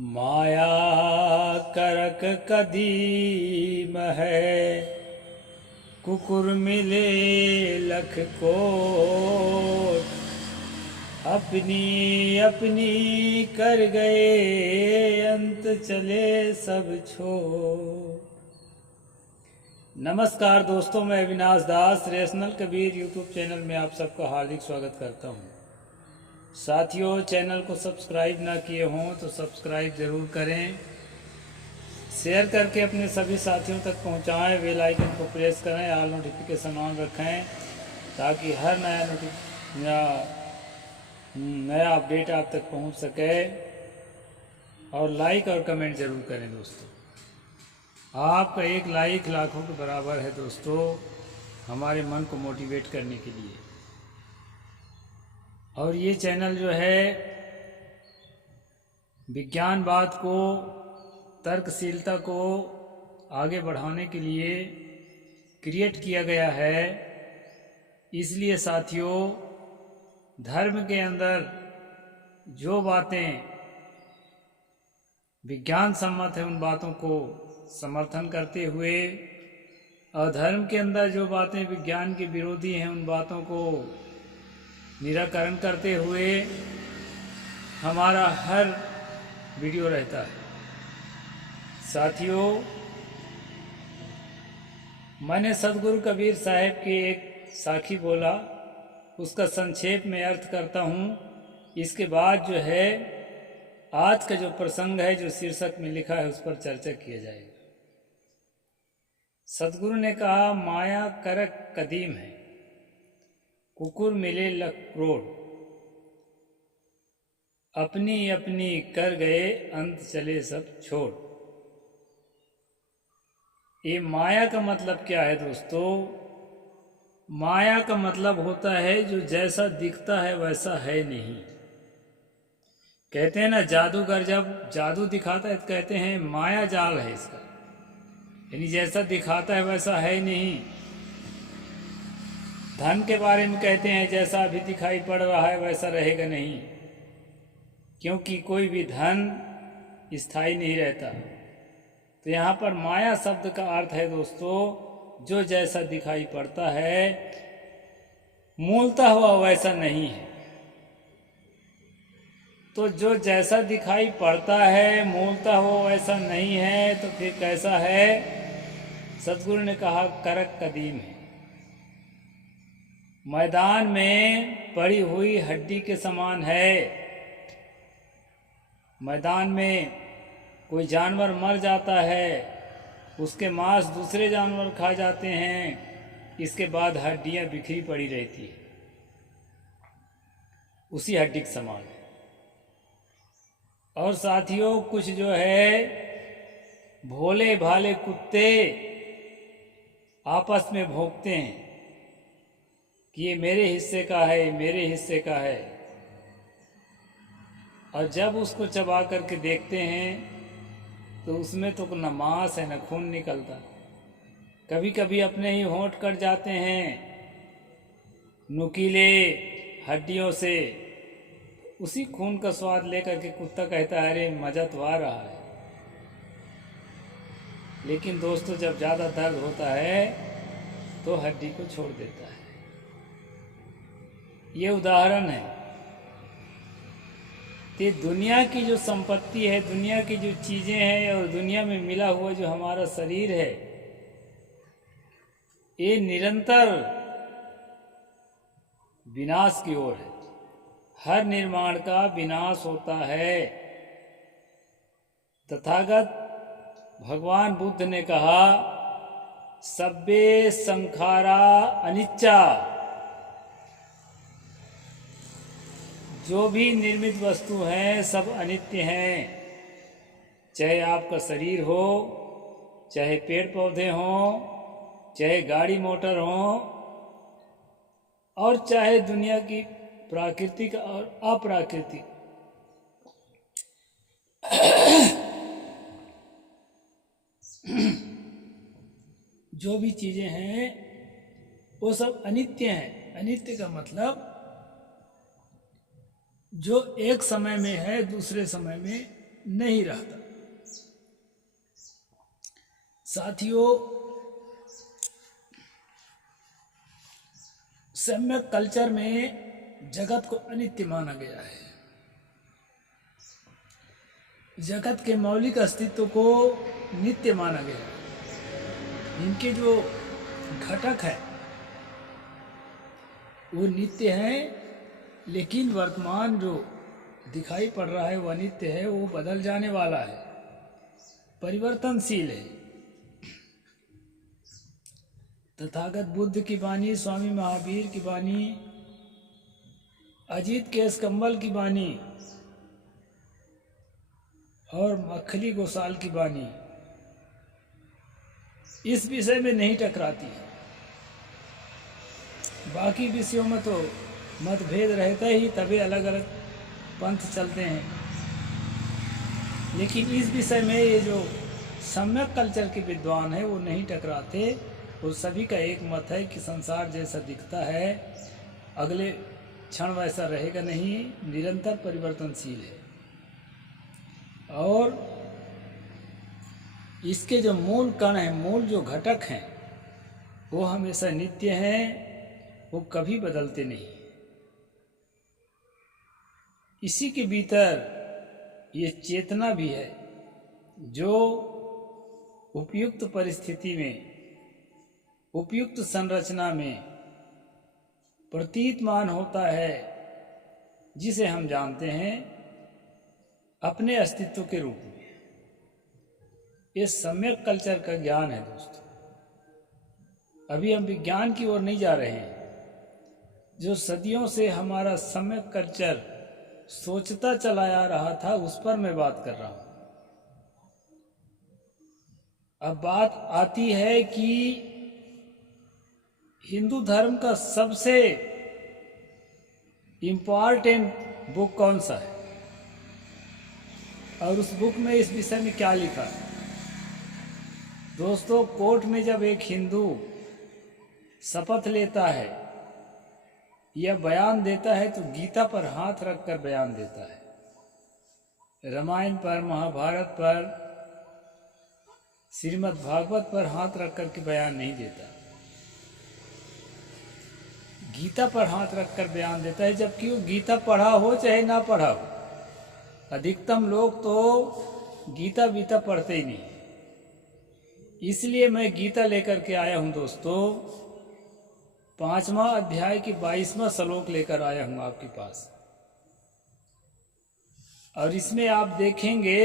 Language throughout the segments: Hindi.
माया करक कदीम है, कुकुर मिले लख कोट। अपनी अपनी कर गए अंत चले सब छोड़। नमस्कार दोस्तों, मैं अविनाश दास रेशनल कबीर यूट्यूब चैनल में आप सबका हार्दिक स्वागत करता हूं। साथियों, चैनल को सब्सक्राइब ना किए हों तो सब्सक्राइब ज़रूर करें, शेयर करके अपने सभी साथियों तक पहुंचाएं, बेल आइकन को प्रेस करें, ऑल नोटिफिकेशन ऑन रखें ताकि हर नया अपडेट आप तक पहुंच सके। और लाइक और कमेंट ज़रूर करें दोस्तों। आपका एक लाइक लाखों के बराबर है दोस्तों, हमारे मन को मोटिवेट करने के लिए। और ये चैनल जो है विज्ञानवाद को, तर्कशीलता को आगे बढ़ाने के लिए क्रिएट किया गया है। इसलिए साथियों, धर्म के अंदर जो बातें विज्ञान सम्मत है उन बातों को समर्थन करते हुए, और धर्म के अंदर जो बातें विज्ञान के विरोधी हैं उन बातों को निराकरण करते हुए हमारा हर वीडियो रहता है। साथियों, मैंने सदगुरु कबीर साहब के एक साखी बोला, उसका संक्षेप में अर्थ करता हूँ। इसके बाद जो है आज का जो प्रसंग है, जो शीर्षक में लिखा है, उस पर चर्चा किया जाएगा। सदगुरु ने कहा, माया करक कदीम है, कुकुर मिले लख करोड़। अपनी अपनी कर गए अंत चले सब छोड़। ये माया का मतलब क्या है दोस्तों? माया का मतलब होता है जो जैसा दिखता है वैसा है नहीं। कहते हैं ना, जादूगर जब जादू दिखाता है तो कहते हैं माया जाल है इसका, यानी जैसा दिखाता है वैसा है नहीं। धन के बारे में कहते हैं जैसा अभी दिखाई पड़ रहा है वैसा रहेगा नहीं, क्योंकि कोई भी धन स्थायी नहीं रहता। तो यहाँ पर माया शब्द का अर्थ है दोस्तों, जो जैसा दिखाई पड़ता है मूलतः वह वैसा नहीं है। तो जो जैसा दिखाई पड़ता है मूलतः वो वैसा नहीं है, तो फिर कैसा है? सदगुरु ने कहा करक कदीम है, मैदान में पड़ी हुई हड्डी के समान है। मैदान में कोई जानवर मर जाता है, उसके मांस दूसरे जानवर खा जाते हैं, इसके बाद हड्डियां बिखरी पड़ी रहती है, उसी हड्डी के समान है। और साथियों, कुछ जो है भोले भाले कुत्ते आपस में भौंकते हैं कि ये मेरे हिस्से का है, ये मेरे हिस्से का है। और जब उसको चबा करके देखते हैं तो उसमें तो न मांस है न खून निकलता। कभी कभी अपने ही होंठ कट जाते हैं नुकीले हड्डियों से। उसी खून का स्वाद लेकर के कुत्ता कहता है, अरे मजा तो आ रहा है। लेकिन दोस्तों, जब ज़्यादा दर्द होता है तो हड्डी को छोड़ देता है। ये उदाहरण है। तो दुनिया की जो संपत्ति है, दुनिया की जो चीज़ें हैं और दुनिया में मिला हुआ जो हमारा शरीर है, ये निरंतर विनाश की ओर है। हर निर्माण का विनाश होता है। तथागत भगवान बुद्ध ने कहा, सब्बे संखारा अनिच्चा। जो भी निर्मित वस्तु हैं सब अनित्य हैं। चाहे आपका शरीर हो, चाहे पेड़ पौधे हों, चाहे गाड़ी मोटर हो, और चाहे दुनिया की प्राकृतिक और अप्राकृतिक जो भी चीजें हैं वो सब अनित्य हैं। अनित्य का मतलब जो एक समय में है दूसरे समय में नहीं रहता। साथियों, सम्यक कल्चर में जगत को अनित्य माना गया है। जगत के मौलिक अस्तित्व को नित्य माना गया है। इनके जो घटक है वो नित्य हैं, लेकिन वर्तमान जो दिखाई पड़ रहा है वो अनित्य है, वो बदल जाने वाला है, परिवर्तनशील है। तथागत बुद्ध की वाणी, स्वामी महावीर की वाणी, अजीत केस कम्बल की वाणी और मखली गोसाल की वाणी इस विषय में नहीं टकराती है। बाकी विषयों में तो मतभेद रहता ही, तभी अलग अलग पंथ चलते हैं, लेकिन इस विषय में ये जो सम्यक कल्चर के विद्वान हैं वो नहीं टकराते। वो सभी का एक मत है कि संसार जैसा दिखता है अगले क्षण वैसा रहेगा नहीं, निरंतर परिवर्तनशील है। और इसके जो मूल कण हैं, मूल जो घटक हैं, वो हमेशा नित्य हैं, वो कभी बदलते नहीं। इसी के भीतर ये चेतना भी है जो उपयुक्त परिस्थिति में, उपयुक्त संरचना में प्रतीतमान होता है, जिसे हम जानते हैं अपने अस्तित्व के रूप में। ये सम्यक कल्चर का ज्ञान है दोस्तों। अभी हम विज्ञान की ओर नहीं जा रहे हैं। जो सदियों से हमारा सम्यक कल्चर सोचता चला आ रहा था, उस पर मैं बात कर रहा हूं। अब बात आती है कि हिंदू धर्म का सबसे इम्पॉर्टेंट बुक कौन सा है, और उस बुक में इस विषय में क्या लिखा है। दोस्तों, कोर्ट में जब एक हिंदू शपथ लेता है या बयान देता है तो गीता पर हाथ रखकर बयान देता है। रामायण पर, महाभारत पर, श्रीमद् भागवत पर हाथ रख कर के बयान नहीं देता, गीता पर हाथ रखकर बयान देता है। जबकि वो गीता पढ़ा हो चाहे ना पढ़ा हो, अधिकतम लोग तो गीता बीता पढ़ते ही नहीं। इसलिए मैं गीता लेकर के आया हूं दोस्तों। 5वां अध्याय की 22वां श्लोक लेकर आया हूं आपके पास, और इसमें आप देखेंगे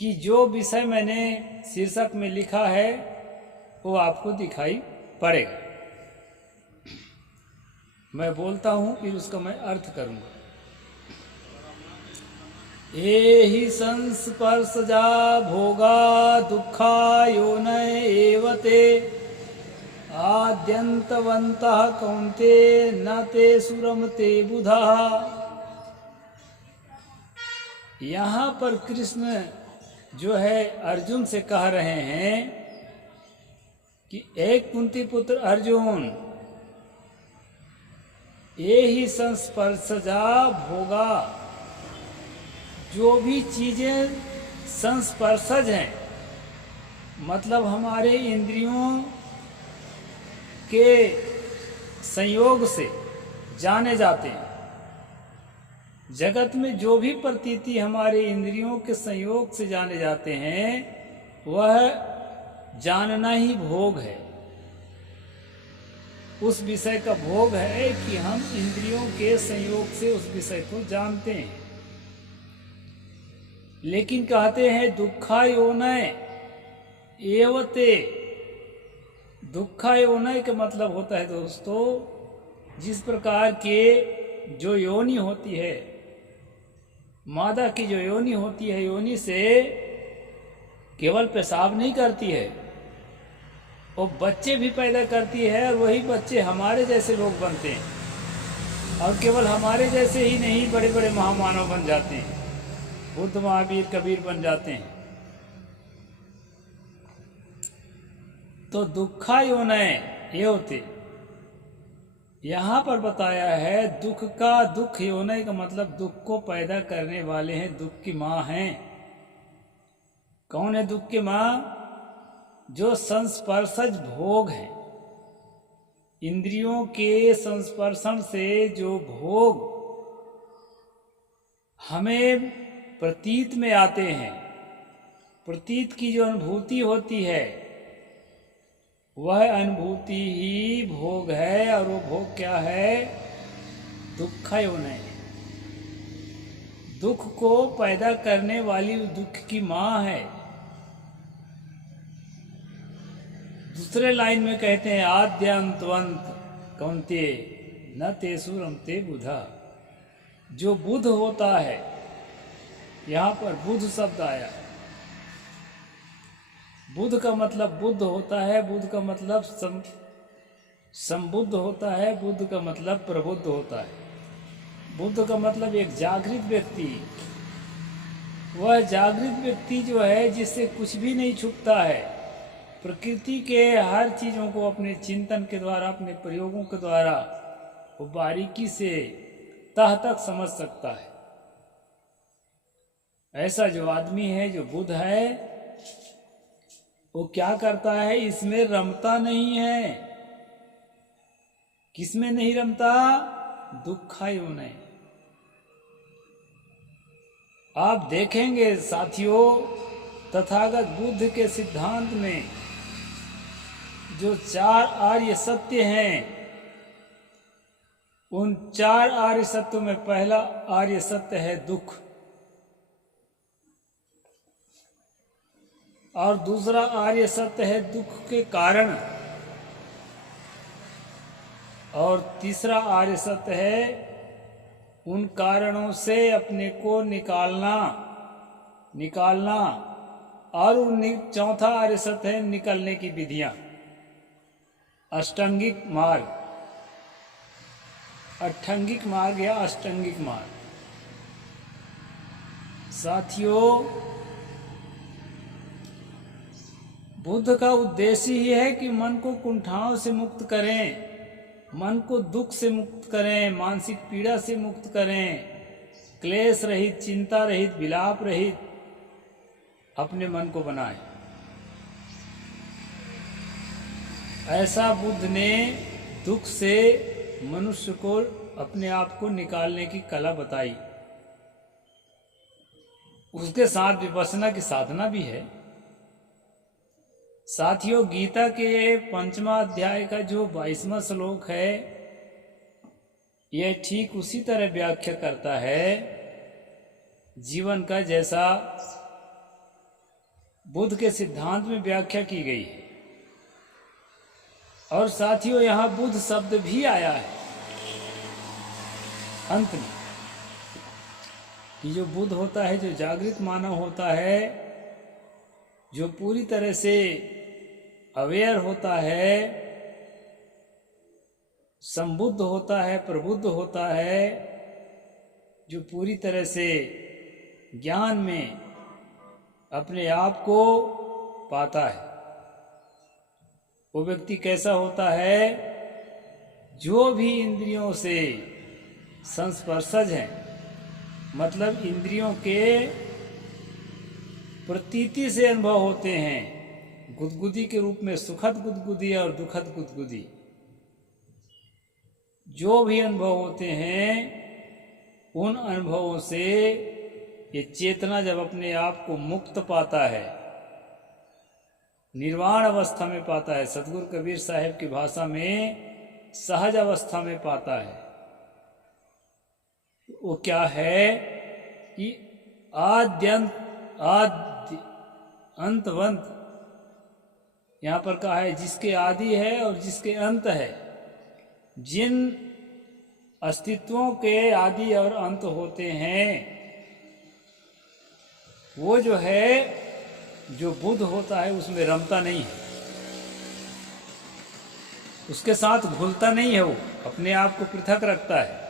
कि जो विषय मैंने शीर्षक में लिखा है वो आपको दिखाई पड़ेगा। मैं बोलता हूं, फिर उसका मैं अर्थ करूंगा। एहि संस्पर्शजा भोगा दुखा योनय एवते आद्यन्तवन्तः कौन्ते न ते सुरमते बुधा। यहाँ पर कृष्ण जो है अर्जुन से कह रहे हैं कि एक कुंती पुत्र अर्जुन, ये ही संस्पर्शजा भोगा, जो भी चीजें संस्पर्शज हैं, मतलब हमारे इंद्रियों के संयोग से जाने जाते हैं। जगत में जो भी प्रतीति हमारे इंद्रियों के संयोग से जाने जाते हैं, वह जानना ही भोग है। उस विषय का भोग है कि हम इंद्रियों के संयोग से उस विषय को जानते हैं। लेकिन कहते हैं दुखायोनय एवते। दुखायोनय का मतलब होता है दोस्तों, जिस प्रकार के जो योनि होती है, मादा की जो योनि होती है, योनि से केवल पेशाब नहीं करती है, वो बच्चे भी पैदा करती है, और वही बच्चे हमारे जैसे लोग बनते हैं। और केवल हमारे जैसे ही नहीं, बड़े बड़े महामानव बन जाते हैं, बुद्ध, महावीर, कबीर बन जाते हैं। तो दुखायोनय ये होते, यहाँ पर बताया है दुख का, दुख होने का मतलब दुख को पैदा करने वाले हैं, दुख की माँ हैं। कौन है दुख की माँ? जो संस्पर्शज भोग है, इंद्रियों के संस्पर्शन से जो भोग हमें प्रतीत में आते हैं, प्रतीत की जो अनुभूति होती है वह अनुभूति ही भोग है। और वो भोग क्या है? दुःखयोनि है। दुख को पैदा करने वाली दुख की माँ है। दूसरे लाइन में कहते हैं आद्यंतवंत कौन्तेय न तेषु रमते बुधा। जो बुध होता है, यहाँ पर बुध शब्द आया है। बुध का मतलब बुद्ध होता है, बुध का मतलब संबुद्ध होता है, बुद्ध का मतलब प्रबुद्ध होता है। बुद्ध का मतलब एक जागृत व्यक्ति। वह जागृत व्यक्ति जो है जिससे कुछ भी नहीं छुपता है, प्रकृति के हर चीज़ों को अपने चिंतन के द्वारा, अपने प्रयोगों के द्वारा वो बारीकी से तह तक समझ सकता है। ऐसा जो आदमी है, जो बुद्ध है, वो क्या करता है? इसमें रमता नहीं है। किसमें नहीं रमता? दुःखयोनि। आप देखेंगे साथियों, तथागत बुद्ध के सिद्धांत में जो 4 आर्य सत्य हैं, उन 4 आर्य सत्यों में पहला आर्य सत्य है दुख, और दूसरा आर्य सत्य है दुख के कारण, और तीसरा आर्य सत्य है उन कारणों से अपने को निकालना, और चौथा आर्य सत्य है निकलने की विधियां, अष्टांगिक मार्ग, अष्टांगिक मार्ग या अष्टांगिक मार्ग। साथियों, बुद्ध का उद्देश्य ही है कि मन को कुंठाओं से मुक्त करें, मन को दुख से मुक्त करें, मानसिक पीड़ा से मुक्त करें, क्लेश रहित, चिंता रहित, विलाप रहित अपने मन को बनाएं। ऐसा बुद्ध ने दुख से मनुष्य को अपने आप को निकालने की कला बताई। उसके साथ विपश्यना की साधना भी है। साथियों, गीता के 5वां अध्याय का जो 22वां श्लोक है, यह ठीक उसी तरह व्याख्या करता है जीवन का जैसा बुद्ध के सिद्धांत में व्याख्या की गई है। और साथियों, यहाँ बुद्ध शब्द भी आया है अंत में, कि जो बुद्ध होता है, जो जागृत मानव होता है, जो पूरी तरह से अवेयर होता है, संबुद्ध होता है, प्रबुद्ध होता है, जो पूरी तरह से ज्ञान में अपने आप को पाता है, वो व्यक्ति कैसा होता है? जो भी इंद्रियों से संस्पर्शज हैं, मतलब इंद्रियों के प्रतीति से अनुभव होते हैं, गुदगुदी के रूप में सुखद गुदगुदी और दुखद गुदगुदी, जो भी अनुभव होते हैं, उन अनुभवों से ये चेतना जब अपने आप को मुक्त पाता है, निर्वाण अवस्था में पाता है, सतगुरु कबीर साहिब की भाषा में सहज अवस्था में पाता है, वो क्या है कि आद्य अंतवंत, यहाँ पर कहा है जिसके आदि है और जिसके अंत है। जिन अस्तित्वों के आदि और अंत होते हैं, वो जो है, जो बुद्ध होता है, उसमें रमता नहीं है, उसके साथ घुलता नहीं है। वो अपने आप को पृथक रखता है,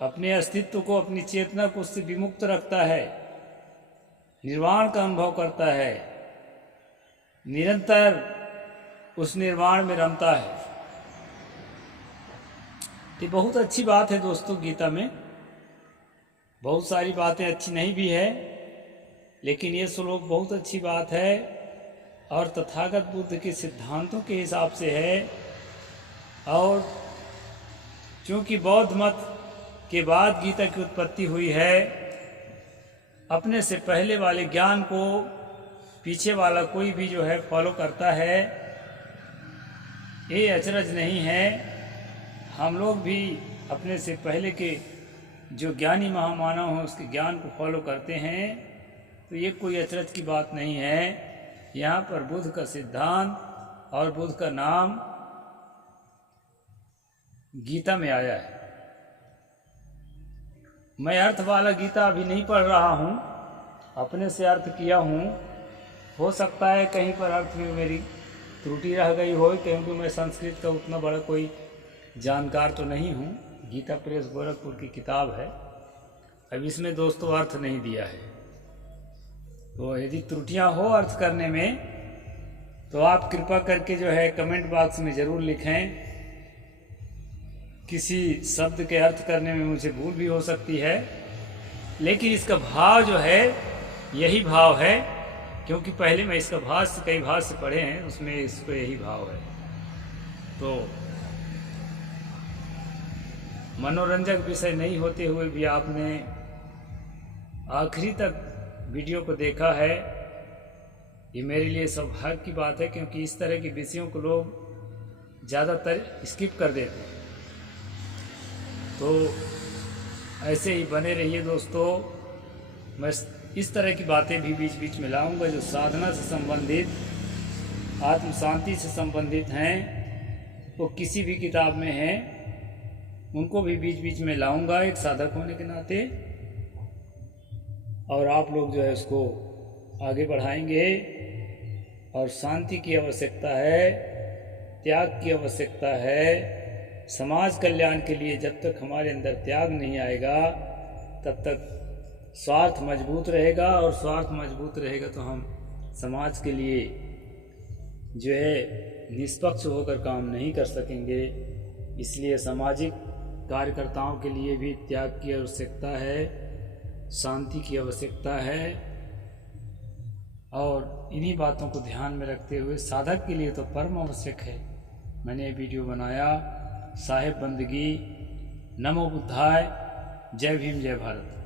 अपने अस्तित्व को, अपनी चेतना को उससे विमुक्त रखता है, निर्वाण का अनुभव करता है, निरंतर उस निर्वाण में रमता है। तो बहुत अच्छी बात है दोस्तों, गीता में बहुत सारी बातें अच्छी नहीं भी है, लेकिन ये श्लोक बहुत अच्छी बात है और तथागत बुद्ध के सिद्धांतों के हिसाब से है। और चूँकि बौद्ध मत के बाद गीता की उत्पत्ति हुई है, अपने से पहले वाले ज्ञान को पीछे वाला कोई भी जो है फॉलो करता है, ये अचरज नहीं है। हम लोग भी अपने से पहले के जो ज्ञानी महामानव हैं उसके ज्ञान को फॉलो करते हैं, तो ये कोई अचरज की बात नहीं है। यहाँ पर बुद्ध का सिद्धांत और बुद्ध का नाम गीता में आया है। मैं अर्थ वाला गीता अभी नहीं पढ़ रहा हूँ, अपने से अर्थ किया हूँ। हो सकता है कहीं पर अर्थ में मेरी त्रुटि रह गई हो, क्योंकि मैं संस्कृत का उतना बड़ा कोई जानकार तो नहीं हूँ। गीता प्रेस गोरखपुर की किताब है, अब इसमें दोस्तों अर्थ नहीं दिया है। तो यदि त्रुटियां हो अर्थ करने में तो आप कृपा करके जो है कमेंट बॉक्स में ज़रूर लिखें। किसी शब्द के अर्थ करने में मुझे भूल भी हो सकती है, लेकिन इसका भाव जो है यही भाव है, क्योंकि पहले मैं इसका भाष्य कई भाष्य पढ़े हैं, उसमें इसको यही भाव है। तो मनोरंजक विषय नहीं होते हुए भी आपने आखिरी तक वीडियो को देखा है, ये मेरे लिए सौभाग्य की बात है, क्योंकि इस तरह के विषयों को लोग ज़्यादातर स्किप कर देते हैं। तो ऐसे ही बने रहिए दोस्तों। मैं इस तरह की बातें भी बीच बीच में लाऊंगा जो साधना से संबंधित, आत्म शांति से संबंधित हैं, वो किसी भी किताब में हैं, उनको भी बीच बीच में लाऊंगा एक साधक होने के नाते। और आप लोग जो है उसको आगे बढ़ाएंगे। और शांति की आवश्यकता है, त्याग की आवश्यकता है। समाज कल्याण के लिए जब तक हमारे अंदर त्याग नहीं आएगा तब तक स्वार्थ मजबूत रहेगा, और स्वार्थ मजबूत रहेगा तो हम समाज के लिए जो है निष्पक्ष होकर काम नहीं कर सकेंगे। इसलिए सामाजिक कार्यकर्ताओं के लिए भी त्याग की आवश्यकता है, शांति की आवश्यकता है। और इन्हीं बातों को ध्यान में रखते हुए साधक के लिए तो परम आवश्यक है मैंने ये वीडियो बनाया। साहेब बंदगी। नमो बुद्धाय। जय भीम, जय भारत।